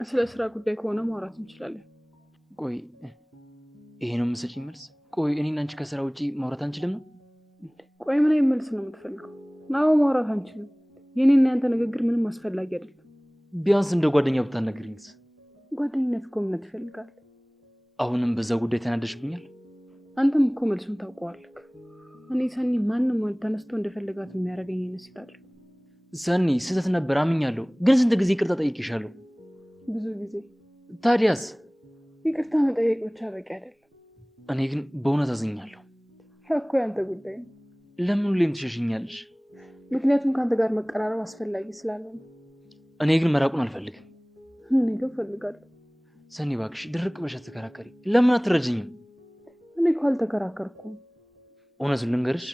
ስለ ስራ ጉዳይ ከሆነ ማውራት እንችላለን። ቆይ ይሄ ነው የምትሰጪኝ መልስ? ቆይ እኔና አንቺ ከስራ ውጪ ማውራት አንችልም ነው? ቆይ ምን አይነት መልስ ነው የምትፈልገው? ናው ማውራት አንችልም። የኔና ያንተ ንግግር ምንም አስፈላጊ አይደለም። ቢያንስ እንደ ጓደኛ ብታናግሪኝስ? ጓደኝነት እኮ እምነት ይፈልጋል። አሁንም በዛ ጉዳይ ተናደሽብኛል? አንተም እኮ መልሱን ታውቀዋለህ። እኔ ሰኒ ማንም ተነስቶ እንደፈለጋት የሚያደርገኝ አይነት ሴት አይደለም። ሰኒ ስህተት ነበር አምኛለሁ፣ ግን ስንት ጊዜ ይቅርታ ጠይቄሻለሁ? ብዙ ጊዜ። ታዲያስ? ይቅርታ መጠየቅ ብቻ በቂ አይደለም። እኔ ግን በእውነት አዝኛለሁ። እኮ ያንተ ጉዳይ ነው። ለምን ሁሌም ትሸሽኛለሽ? ምክንያቱም ከአንተ ጋር መቀራረብ አስፈላጊ ስላልሆነ። እኔ ግን መራቁን አልፈልግም። እኔ ግን እፈልጋለሁ። ሰኒ እባክሽ ድርቅ ብለሽ አትከራከሪ። ለምን አትረጅኝም? እኔ እኮ አልተከራከርኩም። እውነቱን ልንገርሽ?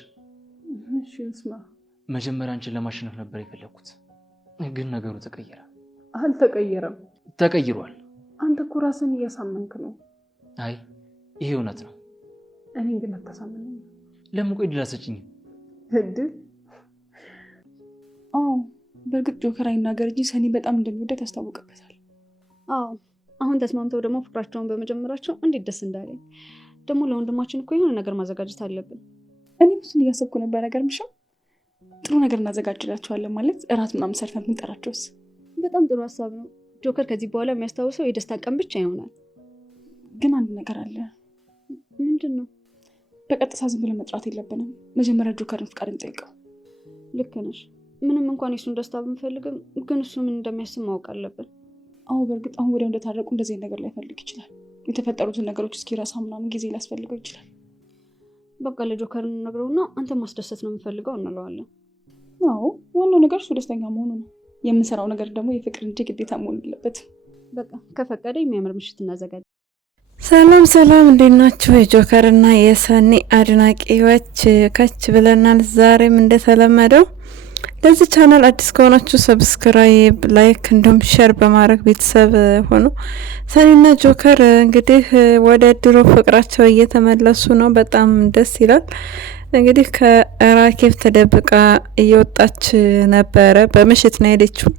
እሺ እንስማ። መጀመሪያ አንቺን ለማሸነፍ ነበር የፈለኩት፣ ግን ነገሩ ተቀየረ። አልተቀየረም። ተቀይሯል። አንተ እኮ ራስን እያሳመንክ ነው። አይ ይሄ እውነት ነው። እኔን ግን አታሳምነኝም። ለምን ቆይ ድል አትሰጪኝም? እድል? አዎ በእርግጥ ጆከር አይናገር እንጂ ሰኒ በጣም እንደሚወዳት ያስታውቅበታል። አዎ አሁን ተስማምተው ደግሞ ፍቅራቸውን በመጀመራቸው እንዴት ደስ እንዳለኝ። ደግሞ ለወንድማችን እኮ የሆነ ነገር ማዘጋጀት አለብን። እኔ ብዙን እያሰብኩ ነበር። ነገር ምሽም ጥሩ ነገር እናዘጋጅላቸዋለን ማለት እራት ምናምን ሰርተን ብንጠራቸውስ? በጣም ጥሩ ሀሳብ ነው። ጆከር ከዚህ በኋላ የሚያስታውሰው የደስታ ቀን ብቻ ይሆናል። ግን አንድ ነገር አለ። ምንድን ነው? በቀጥታ ዝም ብለን መጥራት የለብንም። መጀመሪያ ጆከርን ፍቃድ እንጠይቀው። ልክ ነሽ። ምንም እንኳን የሱን ደስታ ብንፈልግም ግን እሱ ምን እንደሚያስብ ማወቅ አለብን። አዎ በእርግጥ አሁን ወዲያው እንደታረቁ እንደዚህ ነገር ላይፈልግ ይችላል። የተፈጠሩትን ነገሮች እስኪረሳ ምናምን ጊዜ ሊያስፈልገው ይችላል። በቃ ለጆከር እንነግረውና አንተ ማስደሰት ነው የምፈልገው እንለዋለን። አዎ ዋናው ነገር እሱ ደስተኛ መሆኑ ነው። የምንሰራው ነገር ደግሞ የፍቅር እንጂ ግዴታ መሆን የለበትም። በቃ ከፈቀደ የሚያምር ምሽት እናዘጋጅ። ሰላም ሰላም፣ እንዴት ናችሁ? የጆከር እና የሰኒ አድናቂዎች ከች ብለናል። ዛሬም እንደተለመደው ለዚህ ቻናል አዲስ ከሆናችሁ ሰብስክራይብ፣ ላይክ እንዲሁም ሼር በማድረግ ቤተሰብ ሆኑ። ሰኒና ጆከር እንግዲህ ወደ ድሮ ፍቅራቸው እየተመለሱ ነው። በጣም ደስ ይላል። እንግዲህ ከራኬብ ተደብቃ እየወጣች ነበረ። በምሽት ነው ሄደችው።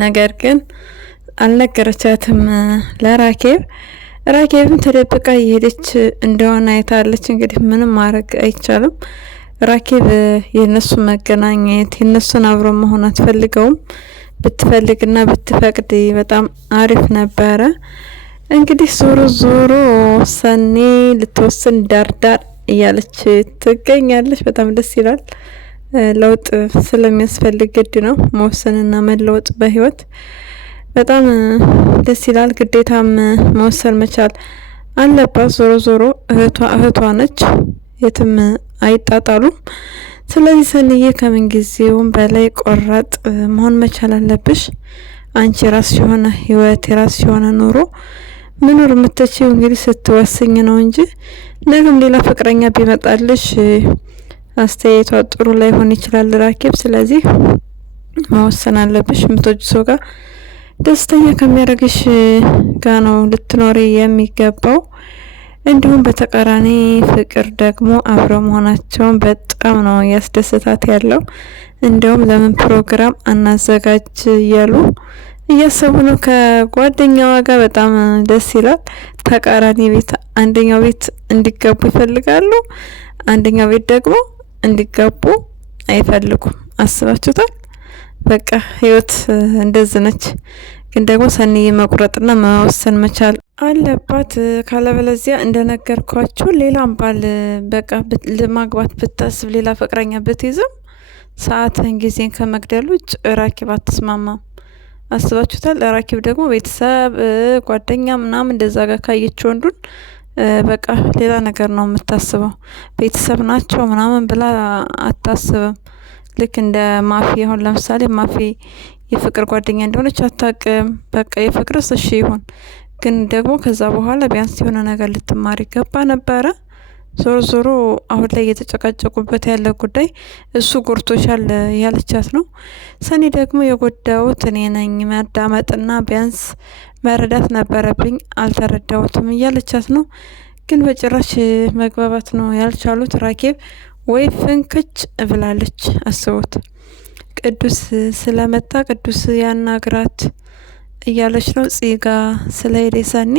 ነገር ግን አልነገረቻትም ለራኬብ። ራኬብም ተደብቃ እየሄደች እንደሆነ አይታለች። እንግዲህ ምንም ማድረግ አይቻልም። ራኬብ የነሱ መገናኘት የነሱን አብሮ መሆን አትፈልገውም። ብትፈልግና ብትፈቅድ በጣም አሪፍ ነበረ። እንግዲህ ዞሮ ዞሮ ሰኒ ልትወስን ዳርዳር እያለች ትገኛለች። በጣም ደስ ይላል። ለውጥ ስለሚያስፈልግ ግድ ነው መወሰንና መለወጥ በህይወት በጣም ደስ ይላል። ግዴታም መወሰን መቻል አለባት። ዞሮ ዞሮ እህቷ ነች፣ የትም አይጣጣሉም። ስለዚህ ሰኒዬ ከምን ጊዜውም በላይ ቆራጥ መሆን መቻል አለብሽ። አንቺ ራስ የሆነ ህይወት የራስ የሆነ ኑሮ መኖር የምትችይው እንግዲህ ስትወስኝ ነው እንጂ ነገም ሌላ ፍቅረኛ ቢመጣልሽ አስተያየቷ ጥሩ ላይሆን ይችላል ራኬብ። ስለዚህ መወሰን አለብሽ። የምትወጂ ሰው ጋር ደስተኛ ከሚያደርግሽ ጋር ነው ልትኖሪ የሚገባው። እንዲሁም በተቃራኒ ፍቅር ደግሞ አብረው መሆናቸውን በጣም ነው ያስደስታት ያለው። እንዲሁም ለምን ፕሮግራም አናዘጋጅ እያሉ እያሰቡ ነው ከጓደኛዋ ጋር። በጣም ደስ ይላል። ተቃራኒ ቤት አንደኛው ቤት እንዲጋቡ ይፈልጋሉ፣ አንደኛው ቤት ደግሞ እንዲጋቡ አይፈልጉም። አስባችሁታል? በቃ ህይወት እንደዚህ ነች። ግን ደግሞ ሰኒዬ መቁረጥና መወሰን መቻል አለባት። ካለበለዚያ እንደነገርኳችሁ ሌላም ባል በቃ ለማግባት ብታስብ ሌላ ፍቅረኛ ብትይዝም ሰዓትን ጊዜን ከመግደል ውጭ ራኬብ አትስማማም። አስባችሁታል? ራኬብ ደግሞ ቤተሰብ ጓደኛ ምናምን እንደዛ ጋር ካየች ወንዱን በቃ ሌላ ነገር ነው የምታስበው። ቤተሰብ ናቸው ምናምን ብላ አታስብም። ልክ እንደ ማፊ አሁን ለምሳሌ ማፊ የፍቅር ጓደኛ እንደሆነች አታውቅም። በቃ የፍቅርስ እሺ ይሁን፣ ግን ደግሞ ከዛ በኋላ ቢያንስ የሆነ ነገር ልትማር ይገባ ነበረ። ዞሮ ዞሮ አሁን ላይ እየተጨቃጨቁበት ያለ ጉዳይ እሱ ጎርቶሻል ያለቻት ነው። ሰኒ ደግሞ የጎዳውት እኔ ነኝ፣ ማዳመጥና ቢያንስ መረዳት ነበረብኝ አልተረዳውትም እያለቻት ነው። ግን በጭራሽ መግባባት ነው ያልቻሉት። ራኬብ ወይ ፍንክች ብላለች። አስቡት። ቅዱስ ስለመጣ ቅዱስ ያናግራት እያለች ነው ፂጋ ስለሄደ ሰኒ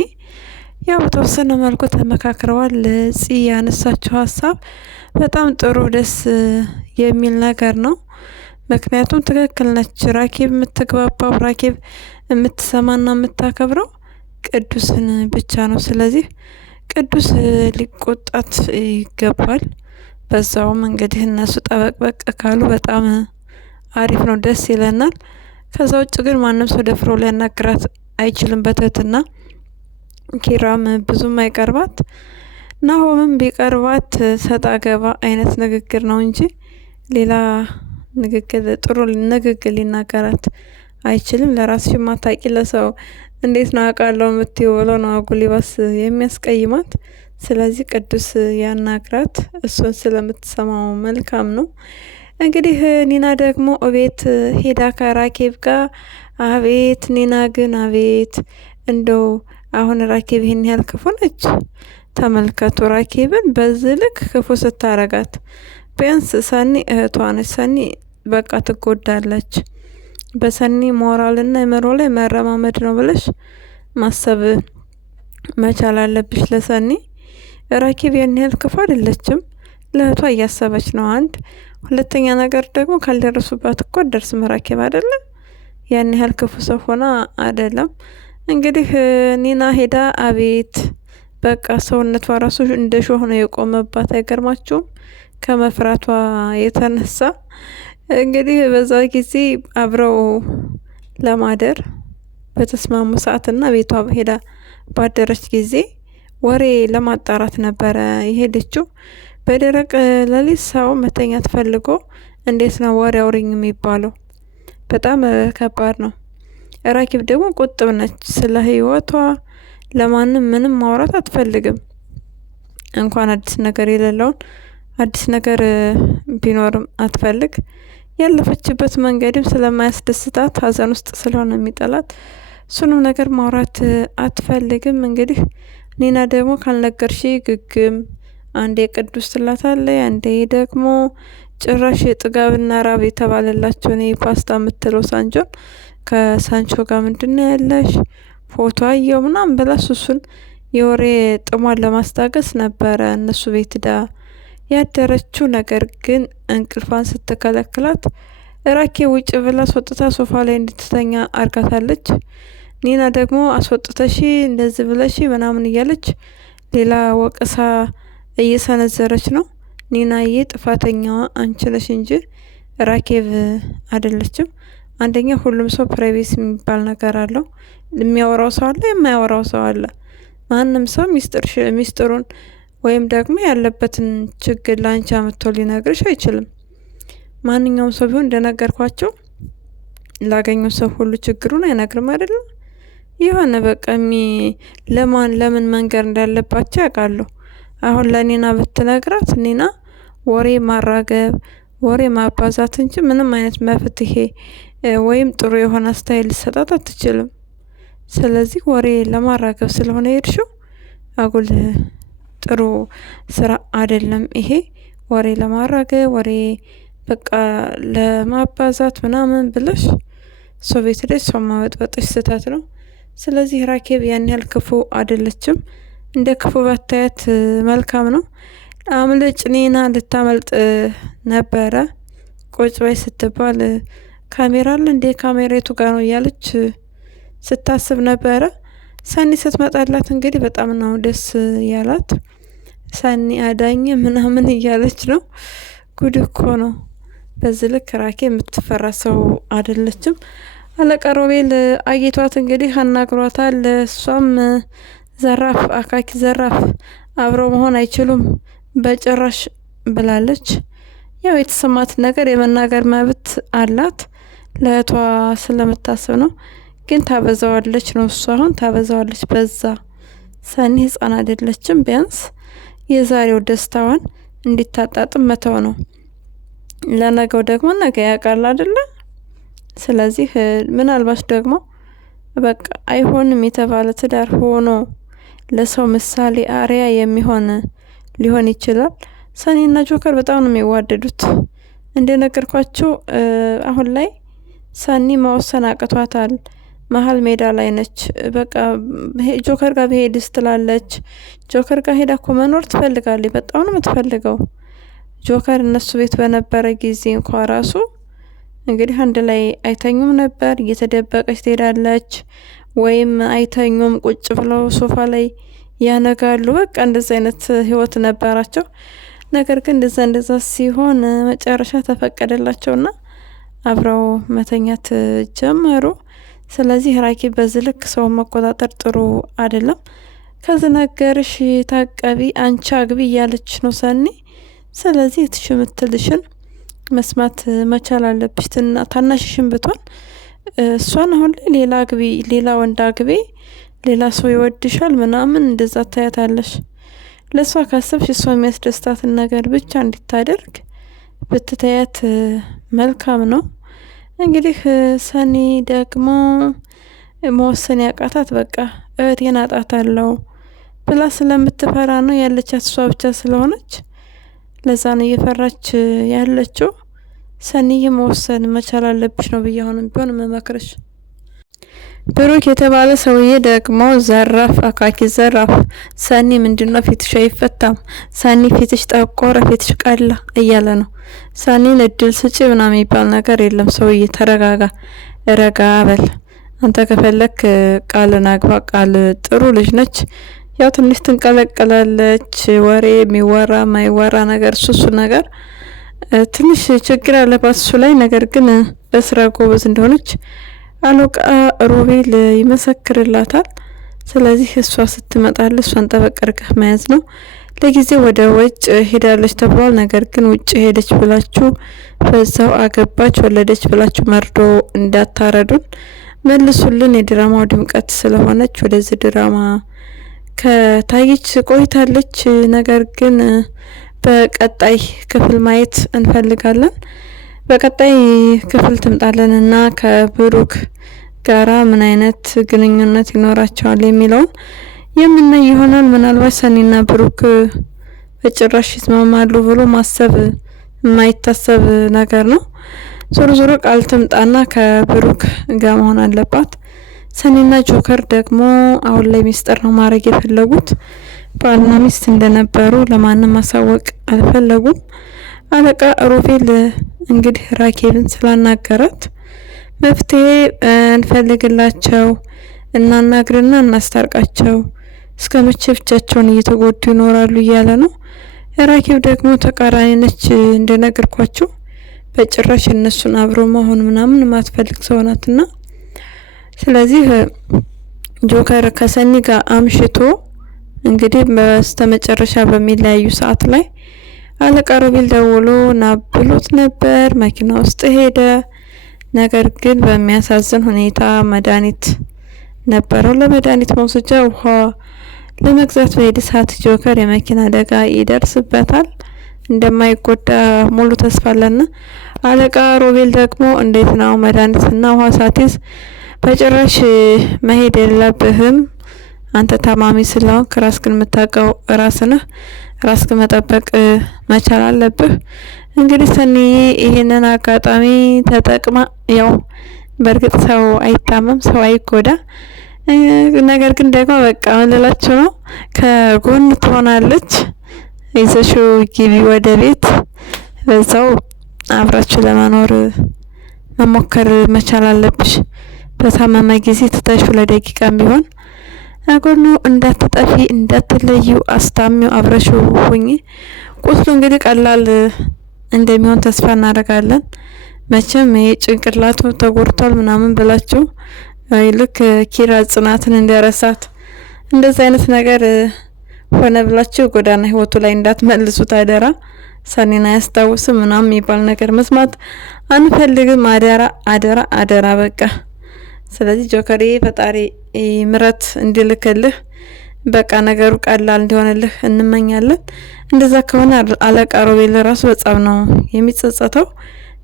ያው በተወሰነ መልኩ ተመካክረዋል። ፂ ያነሳችው ሀሳብ በጣም ጥሩ ደስ የሚል ነገር ነው። ምክንያቱም ትክክል ነች። ራኬብ የምትግባባው ራኬብ የምትሰማና የምታከብረው ቅዱስን ብቻ ነው። ስለዚህ ቅዱስ ሊቆጣት ይገባል። በዛውም እንግዲህ እነሱ ጠበቅበቅ ካሉ በጣም አሪፍ ነው፣ ደስ ይለናል። ከዛ ውጭ ግን ማንም ሰው ደፍሮ ሊያናግራት አይችልም በትህትና። ኪራም ብዙም አይቀርባት፣ ናሆምም ቢቀርባት ሰጣ ገባ አይነት ንግግር ነው እንጂ ሌላ ንግግር ጥሩ ንግግር ሊናገራት አይችልም። ለራስሽ ማታቂ ለሰው እንዴት ነው አውቃለሁ የምትይው ብሎ ነው አጉሊባስ የሚያስቀይማት። ስለዚህ ቅዱስ ያናግራት፣ እሱን ስለምትሰማው መልካም ነው። እንግዲህ ኒና ደግሞ እቤት ሄዳ ከራኬብ ጋር አቤት ኒና ግን አቤት እንደው አሁን ራኬብ ይሄን ያህል ክፉ ነች? ተመልከቱ ራኬብን በዚህ ልክ ክፉ ስታረጋት። ቢያንስ ሰኒ እህቷ ነች። ሰኒ በቃ ትጎዳለች። በሰኒ ሞራልና የመሮ ላይ መረማመድ ነው ብለሽ ማሰብ መቻል አለብሽ። ለሰኒ ራኬብ ያን ያህል ክፉ አይደለችም። ለእህቷ እያሰበች ነው። አንድ ሁለተኛ ነገር ደግሞ ካልደረሱባት እኮ ደርስም ራኬብ አይደለም ያን ያህል ክፉ ሰው ሆና አይደለም። እንግዲህ ኒና ሄዳ አቤት በቃ ሰውነቷ ራሱ እንደ ሾህ ነው የቆመባት። አይገርማችሁም? ከመፍራቷ የተነሳ እንግዲህ በዛ ጊዜ አብረው ለማደር በተስማሙ ሰዓትና ቤቷ ሄዳ ባደረች ጊዜ ወሬ ለማጣራት ነበረ የሄደችው። በደረቅ ሌሊት ሰው መተኛት ፈልጎ እንዴት ነው ወሬ አውሪኝ የሚባለው? በጣም ከባድ ነው። ራኬብ ደግሞ ቁጥብ ነች። ስለ ህይወቷ ለማንም ምንም ማውራት አትፈልግም። እንኳን አዲስ ነገር የሌለውን አዲስ ነገር ቢኖርም አትፈልግ። ያለፈችበት መንገድም ስለማያስደስታት ሀዘን ውስጥ ስለሆነ የሚጠላት እሱንም ነገር ማውራት አትፈልግም። እንግዲህ ኒና ደግሞ ካልነገርሽ ግግም አንዴ ቅዱስ ትላታለች፣ አንዴ ደግሞ ጭራሽ ጥጋብና ራብ የተባለላቸው እኔ ፓስታ የምትለው ሳንጆን ከሳንቾ ጋር ምንድነው ያለሽ ፎቶ አየው ምናምን ብላ እሱን የወሬ ጥሟን ለማስታገስ ነበረ እነሱ ቤት ዳ ያደረችው። ነገር ግን እንቅልፏን ስትከለክላት ራኬብ ውጭ ብላ አስወጥታ ሶፋ ላይ እንድትተኛ አርጋታለች። ኒና ደግሞ አስወጥተሽ እንደዚህ ብለሽ ምናምን እያለች ሌላ ወቀሳ እየሰነዘረች ነው። ኒናዬ ጥፋተኛዋ አንቺ ነሽ እንጂ ራኬብ አይደለችም። አንደኛ ሁሉም ሰው ፕራይቬሲ የሚባል ነገር አለው። የሚያወራው ሰው አለ፣ የማያወራው ሰው አለ። ማንም ሰው ሚስጥሩን ወይም ደግሞ ያለበትን ችግር ላንቺ አምጥቶ ሊነግርሽ አይችልም። ማንኛውም ሰው ቢሆን እንደነገርኳቸው ላገኘው ሰው ሁሉ ችግሩን አይነግርም አይደለም። የሆነ በቃ ለምን መንገር እንዳለባቸው ያውቃሉ። አሁን ለኒና ብትነግራት ኒና ወሬ ማራገብ ወሬ ማባዛት እንጂ ምንም አይነት መፍትሄ ወይም ጥሩ የሆነ ስታይል ልሰጣት አትችልም። ስለዚህ ወሬ ለማራገብ ስለሆነ ሄድሽው አጉል ጥሩ ስራ አይደለም ይሄ። ወሬ ለማራገብ ወሬ በቃ ለማባዛት ምናምን ብለሽ ሰው ቤት ላይ ሰው ማበጥበጥሽ ስህተት ነው። ስለዚህ ራኬብ ያን ያህል ክፉ አይደለችም። እንደ ክፉ ባታያት መልካም ነው። አምልጭ ኒና ልታመልጥ ነበረ። ቁጭ በይ ስትባል ካሜራ አለ እንዴ ካሜራቱ ጋር ነው እያለች ስታስብ ነበረ። ሰኒ ስትመጣላት እንግዲህ በጣም ነው ደስ ያላት። ሰኒ አዳኝ ምናምን እያለች ነው። ጉድ እኮ ነው። በዚህ ልክ ራኬብ የምትፈራ ሰው አይደለችም። አለቃ ሮቤል አጌቷት እንግዲህ አናግሯታል። እሷም ዘራፍ አካኪ ዘራፍ አብረው መሆን አይችሉም በጭራሽ ብላለች። ያው የተሰማት ነገር የመናገር መብት አላት። ለእህቷ ስለምታስብ ነው። ግን ታበዛዋለች ነው እሷ አሁን ታበዛዋለች። በዛ ሰኒ ህፃን አይደለችም። ቢያንስ የዛሬው ደስታዋን እንዲታጣጥም መተው ነው። ለነገው ደግሞ ነገ ያውቃል አይደለ? ስለዚህ ምናልባት ደግሞ በቃ አይሆንም የተባለ ትዳር ሆኖ ለሰው ምሳሌ አሪያ የሚሆን ሊሆን ይችላል። ሰኒና ጆከር በጣም ነው የሚዋደዱት። እንደነገርኳቸው አሁን ላይ ሰኒ መወሰን አቅቷታል። መሀል ሜዳ ላይ ነች። በቃ ጆከር ጋር ብሄድስ ትላለች። ጆከር ጋር ሄዳ እኮ መኖር ትፈልጋለች። በጣም ነው የምትፈልገው። ጆከር እነሱ ቤት በነበረ ጊዜ እንኳ ራሱ እንግዲህ አንድ ላይ አይተኙም ነበር። እየተደበቀች ትሄዳለች፣ ወይም አይተኙም፣ ቁጭ ብለው ሶፋ ላይ ያነጋሉ። በቃ እንደዚህ አይነት ህይወት ነበራቸው። ነገር ግን እንደዛ ሲሆን መጨረሻ ተፈቀደላቸውና አብረው መተኛት ጀመሩ። ስለዚህ ራኪብ በዚህ ልክ ሰው መቆጣጠር ጥሩ አይደለም። ከዚህ ነገርሽ ታቀቢ፣ አንቺ አግቢ እያለች ነው ሰኒ። ስለዚህ እትሽ የምትልሽን መስማት መቻል አለብሽ። ታናሽሽን ብትሆን እሷን አሁን ላይ ሌላ አግቢ፣ ሌላ ወንድ አግቢ፣ ሌላ ሰው ይወድሻል ምናምን እንደዛ ታያታለሽ። ለእሷ ካሰብሽ እሷ የሚያስደስታትን ነገር ብቻ እንዲታደርግ ብትተያት መልካም ነው። እንግዲህ ሰኒ ደግሞ መወሰን ያቃታት በቃ እህቴን አጣታለሁ ብላ ስለምትፈራ ነው ያለቻት እሷ ብቻ ስለሆነች ለዛ ነው እየፈራች ያለችው። ሰኒዬ መወሰን መቻል አለብሽ ነው ብዬ አሁንም ቢሆን መመክርሽ። ብሩክ የተባለ ሰውዬ ደግሞ ዘራፍ፣ አካኪ ዘራፍ። ሰኒ ምንድነው ፊትሽ አይፈታም፣ ሰኒ ፊትሽ ጠቆረ፣ ፊትሽ ቀላ እያለ ነው። ሰኒን እድል ስጪ ምናምን የሚባል ነገር የለም። ሰውዬ ተረጋጋ፣ ረጋ በል። አንተ ከፈለክ ቃልን አግባ። ቃል ጥሩ ልጅ ነች። ያው ትንሽ ትንቀለቀላለች። ወሬ የሚወራ ማይወራ ነገር እሱ ነገር ትንሽ ችግር አለባት እሱ ላይ። ነገር ግን በስራ ጎበዝ እንደሆነች አለቃ ሮቤል ይመሰክርላታል። ስለዚህ እሷ ስትመጣል እሷን ጠበቅ አድርገህ መያዝ ነው። ለጊዜው ወደ ውጭ ሄዳለች ተብሏል። ነገር ግን ውጭ ሄደች ብላችሁ በዛው አገባች ወለደች ብላችሁ መርዶ እንዳታረዱን መልሱልን። የድራማው ድምቀት ስለሆነች ወደዚህ ድራማ ከታየች ቆይታለች። ነገር ግን በቀጣይ ክፍል ማየት እንፈልጋለን። በቀጣይ ክፍል ትምጣለን እና ከብሩክ ጋራ ምን አይነት ግንኙነት ይኖራቸዋል የሚለውን የምናይ ይሆናል። ምናልባት ሰኒና ብሩክ በጭራሽ ይስማማሉ ብሎ ማሰብ የማይታሰብ ነገር ነው። ዞሮ ቃል ትምጣና ከብሩክ ጋር መሆን አለባት። ሰኒና ጆከር ደግሞ አሁን ላይ ሚስጥር ነው ማድረግ የፈለጉት። ባልና ሚስት እንደነበሩ ለማንም ማሳወቅ አልፈለጉም። አለቃ ሮቤል እንግዲህ ራኬብን ስላናገራት መፍትሄ እንፈልግላቸው፣ እናናግርና እናስታርቃቸው፣ እስከ መቼ ብቻቸውን እየተጎዱ ይኖራሉ እያለ ነው። ራኬብ ደግሞ ተቃራኒ ነች። እንደነገርኳችሁ በጭራሽ እነሱን አብሮ መሆን ምናምን ማትፈልግ ሰው ናትና ስለዚህ ጆከር ከሰኒ ጋር አምሽቶ እንግዲህ በስተመጨረሻ በሚለያዩ ሰዓት ላይ አለቃ ሮቤል ደውሎ ናብሎት ነበር። መኪና ውስጥ ሄደ። ነገር ግን በሚያሳዝን ሁኔታ መድኃኒት ነበረው። ለመድኃኒት መውሰጃ ውሃ ለመግዛት በሄደ ሰዓት ጆከር የመኪና አደጋ ይደርስበታል። እንደማይጎዳ ሙሉ ተስፋ አለና አለቃ ሮቤል ደግሞ እንዴት ነው መድኃኒትና ውሃ ሳትይዝ በጭራሽ መሄድ የለብህም፣ አንተ ታማሚ ስለሆንክ ራስህን የምታውቀው ራስህ፣ ራስህን መጠበቅ መቻል አለብህ። እንግዲህ ሰኒዬ ይሄንን አጋጣሚ ተጠቅማ ያው በእርግጥ ሰው አይታመም ሰው አይጎዳ፣ ነገር ግን ደግሞ በቃ ምንላችሁ ነው ከጎን ትሆናለች። ይዘሽው ግቢ ወደ ቤት፣ በዛው አብራችሁ ለመኖር መሞከር መቻል አለብሽ። በታመመ ጊዜ ትተሽው ለደቂቃም ቢሆን አጎኑ እንዳትጠፊ እንዳትለዩ፣ አስታሚው አብረሽው ሁኚ። ቁስሉ እንግዲህ ቀላል እንደሚሆን ተስፋ እናደርጋለን። መቼም ጭንቅላቱ ተጎድቷል ምናምን ብላችሁ ልክ ኪራ ጽናትን እንደረሳት እንደዚህ አይነት ነገር ሆነ ብላችሁ ጎዳና ህይወቱ ላይ እንዳትመልሱት አደራ። ሰኒን አያስታውስም ምናምን የሚባል ነገር መስማት አንፈልግም። አደራ አደራ አደራ በቃ። ስለዚህ ጆከር ፈጣሪ ምረት እንዲልክልህ በቃ ነገሩ ቀላል እንዲሆንልህ እንመኛለን። እንደዛ ከሆነ አለቃ ሮቤል ራሱ በጣም ነው የሚጸጸተው።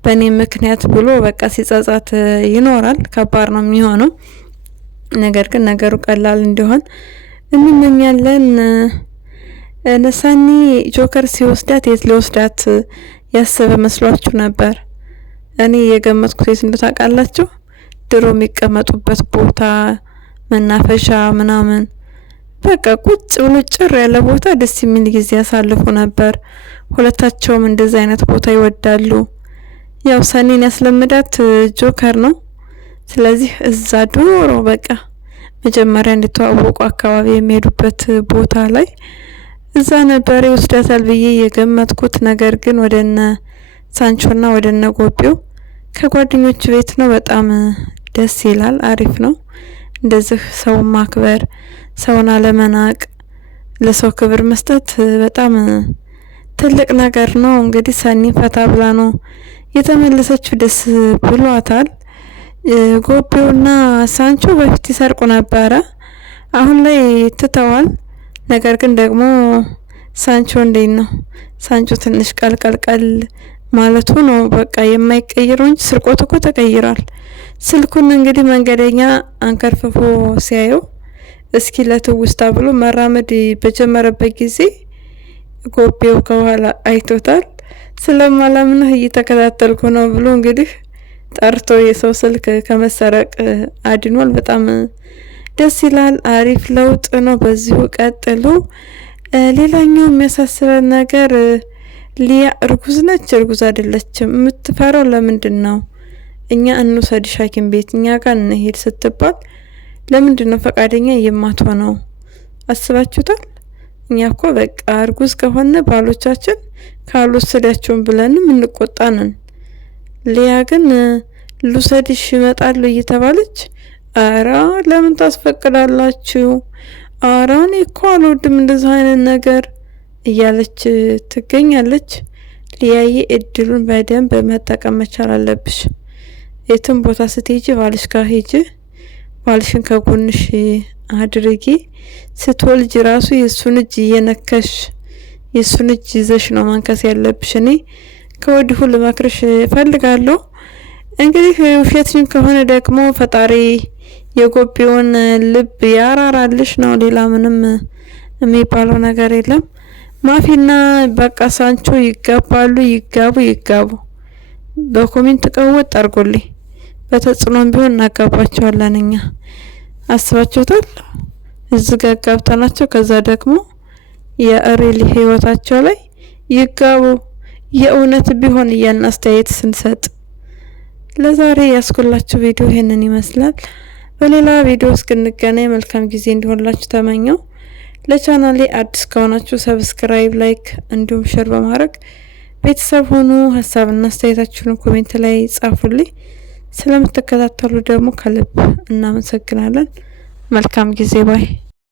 በእኔ ምክንያት ብሎ በቃ ሲጸጸት ይኖራል። ከባድ ነው የሚሆነው። ነገር ግን ነገሩ ቀላል እንዲሆን እንመኛለን። ነሳኒ ጆከር ሲወስዳት የት ሊወስዳት ያሰበ መስሏችሁ ነበር? እኔ የገመትኩት የት እንደው ታውቃላችሁ? ድሮ የሚቀመጡበት ቦታ መናፈሻ ምናምን በቃ ቁጭ ብሎ ጭር ያለ ቦታ ደስ የሚል ጊዜ ያሳልፉ ነበር። ሁለታቸውም እንደዚህ አይነት ቦታ ይወዳሉ። ያው ሰኒን ያስለምዳት ጆከር ነው። ስለዚህ እዛ ድሮ በቃ መጀመሪያ እንድትዋወቁ አካባቢ የሚሄዱበት ቦታ ላይ እዛ ነበር ይወስዳታል ብዬ የገመትኩት። ነገር ግን ወደነ ሳንቾና ወደነ ጎቤው ከጓደኞቹ ቤት ነው። በጣም ደስ ይላል፣ አሪፍ ነው። እንደዚህ ሰው ማክበር፣ ሰውን አለመናቅ፣ ለሰው ክብር መስጠት በጣም ትልቅ ነገር ነው። እንግዲህ ሰኒ ፈታ ብላ ነው የተመለሰችው፣ ደስ ብሏታል። ጎቤውና ሳንቾ በፊት ይሰርቁ ነበረ፣ አሁን ላይ ትተዋል። ነገር ግን ደግሞ ሳንቾ እንዴት ነው ሳንቾ ትንሽ ቀልቀልቀል ማለቱ ነው በቃ የማይቀየረው እንጂ ስርቆት እኮ ተቀይሯል። ስልኩን እንግዲህ መንገደኛ አንከርፍፎ ሲያየው እስኪ ለትውስታ ብሎ መራመድ በጀመረበት ጊዜ ጎቤው ከኋላ አይቶታል። ስለማላምነህ እየተከታተልኩ ነው ብሎ እንግዲህ ጠርቶ የሰው ስልክ ከመሰረቅ አድኗል። በጣም ደስ ይላል፣ አሪፍ ለውጥ ነው። በዚሁ ቀጥሉ። ሌላኛው የሚያሳስበን ነገር ሊያ እርጉዝ ነች? እርጉዝ አይደለችም? የምትፈራው ለምንድን ነው? እኛ እንውሰድሽ ሐኪም ቤት እኛ ጋር እንሄድ ስትባል ለምንድን ነው ፈቃደኛ የማትሆነው? አስባችሁታል? እኛ እኮ በቃ እርጉዝ ከሆነ ባሎቻችን ካልወሰዳቸውም ብለንም እንቆጣንን። ሊያ ግን ልውሰድሽ ይመጣሉ እየተባለች አራ ለምን ታስፈቅዳላችሁ? አራ እኔ እኮ አልወድም እንደዚህ አይነት ነገር እያለች ትገኛለች። ሊያዬ እድሉን በደንብ መጠቀም መቻል አለብሽ። የትም ቦታ ስትሄጂ ባልሽ ጋር ሂጂ፣ ባልሽን ከጎንሽ አድርጊ። ስትወልጅ ራሱ የሱን እጅ እየነከሽ የሱን እጅ ይዘሽ ነው ማንከስ ያለብሽ። እኔ ከወዲሁ ልመክርሽ እፈልጋለሁ። እንግዲህ ውሸትሽን ከሆነ ደግሞ ፈጣሪ የጎቤውን ልብ ያራራልሽ ነው። ሌላ ምንም የሚባለው ነገር የለም። ማፊና በቃ ሳንቾ ይጋባሉ፣ ይጋቡ። በኮሜንት ቀወጥ አርጎልኝ በተጽዕኖም ቢሆን እናጋባቸዋለን። እኛ አስባችሁታል? እዚህ ጋር ጋብተናቸው ከዛ ደግሞ የሪል ህይወታቸው ላይ ይጋቡ። የእውነት ቢሆን እያን አስተያየት ስንሰጥ ለዛሬ ያስኩላችሁ ቪዲዮ ይሄንን ይመስላል። በሌላ ቪዲዮ እስክንገናኝ መልካም ጊዜ እንዲሆንላችሁ ተመኘው። ለቻናሌ አዲስ ከሆናችሁ ሰብስክራይብ፣ ላይክ እንዲሁም ሼር በማድረግ ቤተሰብ ሆኑ። ሀሳብና አስተያየታችሁን ኮሜንት ላይ ጻፉልኝ። ስለምትከታተሉ ደግሞ ከልብ እናመሰግናለን። መልካም ጊዜ ባይ